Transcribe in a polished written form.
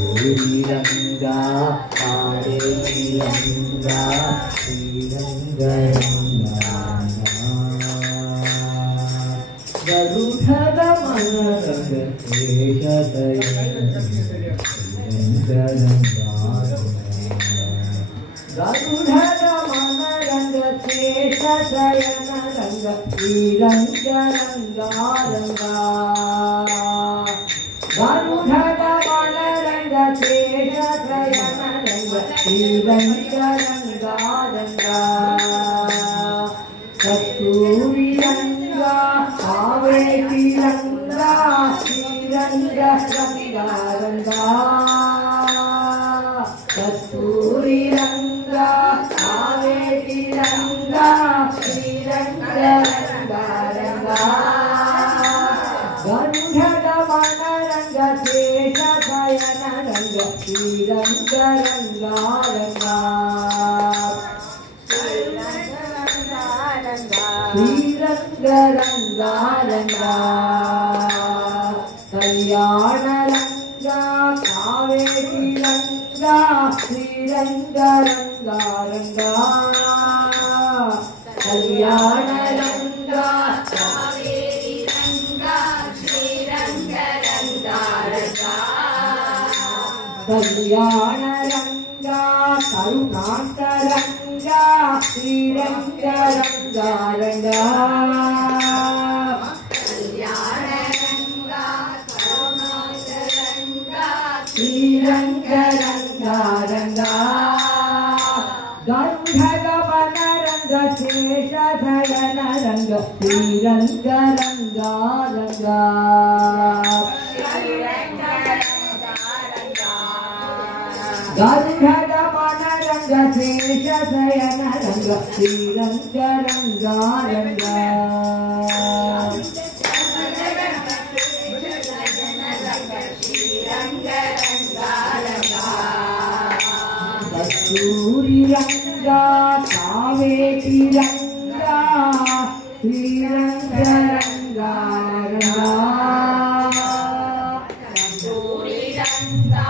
కస్తూరిరంగా ఆడే రంగా శ్రీరంగరంగా గరుధర మనరంగ గరుధర మనరంగ శేషశయన రంగ శ్రీరంగరంగా రంగా గరుధర మనరంగ శేషశయన రంగ శ్రీరంగరంగా రంగా కస్తూరి రంగా ఆవేటి రంగా శ్రీరంగ రంగా రంగా కస్తూరి రంగా ఆవేటి రంగా శ్రీరంగ రంగా రంగా గరుధర మనరంగ శేషశయన రంగ శ్రీరంగ రంగా రంగా శ్రీరంగరంగా రంగా కళ్యాణ రంగా కావేటి రంగా శ్రీరంగరంగా రంగా కళ్యాణ రంగా కావేటి రంగా శ్రీరంగరంగా రంగా కళ్యాణ రంగా కరుణాంత రంగా శ్రీరంగరంగా రంగా కళ్యాణ రంగా కరుణాంత రంగా శ్రీరంగరంగా రంగా గంధర వనరంగ శేషశయన రంగ శ్రీరంగరంగా రంగా గంధర మనరంగ శేషశయన రంగ శ్రీరంగరంగా రంగా కస్తూరి రంగా కావేటి రంగా శ్రీరంగరంగా రంగా కస్తూరి రంగా